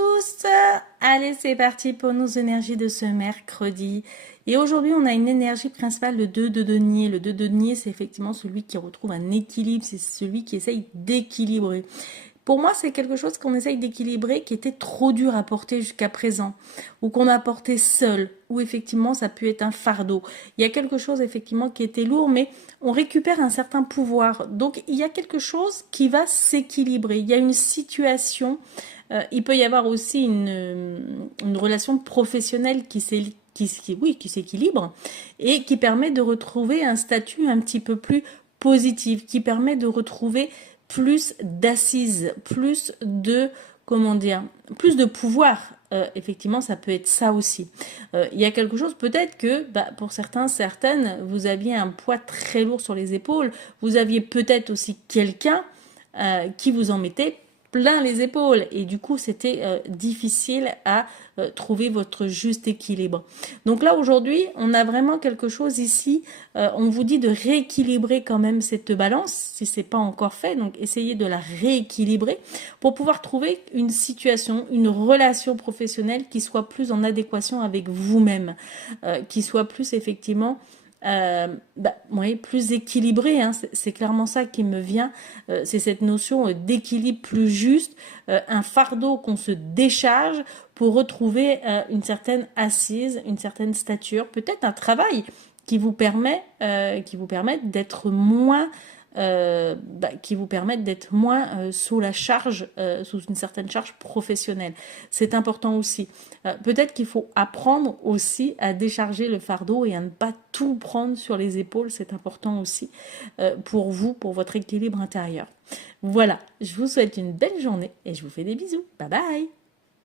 tous, allez c'est parti pour nos énergies de ce mercredi. Et aujourd'hui on a une énergie principale, le 2 de denier. Le 2 de denier c'est effectivement celui qui retrouve un équilibre, c'est celui qui essaye d'équilibrer. Pour moi, c'est quelque chose qu'on essaye d'équilibrer qui était trop dur à porter jusqu'à présent, ou qu'on a porté seul, ou effectivement ça peut être un fardeau. Il y a quelque chose effectivement qui était lourd, mais on récupère un certain pouvoir. Donc il y a quelque chose qui va s'équilibrer. Il y a une situation, il peut y avoir aussi une relation professionnelle qui s'équilibre et qui permet de retrouver un statut un petit peu plus positif, qui permet de retrouver plus d'assises, plus de, comment dire, plus de pouvoir. Effectivement, ça peut être ça aussi. Il y a quelque chose, peut-être que pour certains, certaines, vous aviez un poids très lourd sur les épaules. Vous aviez peut-être aussi quelqu'un qui vous en mettait plein les épaules et du coup c'était difficile à trouver votre juste équilibre. Donc là aujourd'hui on a vraiment quelque chose ici, on vous dit de rééquilibrer quand même cette balance si c'est pas encore fait, donc essayez de la rééquilibrer pour pouvoir trouver une situation, une relation professionnelle qui soit plus en adéquation avec vous-même, qui soit plus effectivement oui, plus équilibré, hein, c'est clairement ça qui me vient, c'est cette notion d'équilibre plus juste, un fardeau qu'on se décharge pour retrouver une certaine assise, une certaine stature, peut-être un travail qui vous permet d'être moins qui vous permettent d'être moins sous la charge, sous une certaine charge professionnelle. C'est important aussi. Peut-être qu'il faut apprendre aussi à décharger le fardeau et à ne pas tout prendre sur les épaules. C'est important aussi pour vous, pour votre équilibre intérieur. Voilà, je vous souhaite une belle journée et je vous fais des bisous. Bye bye!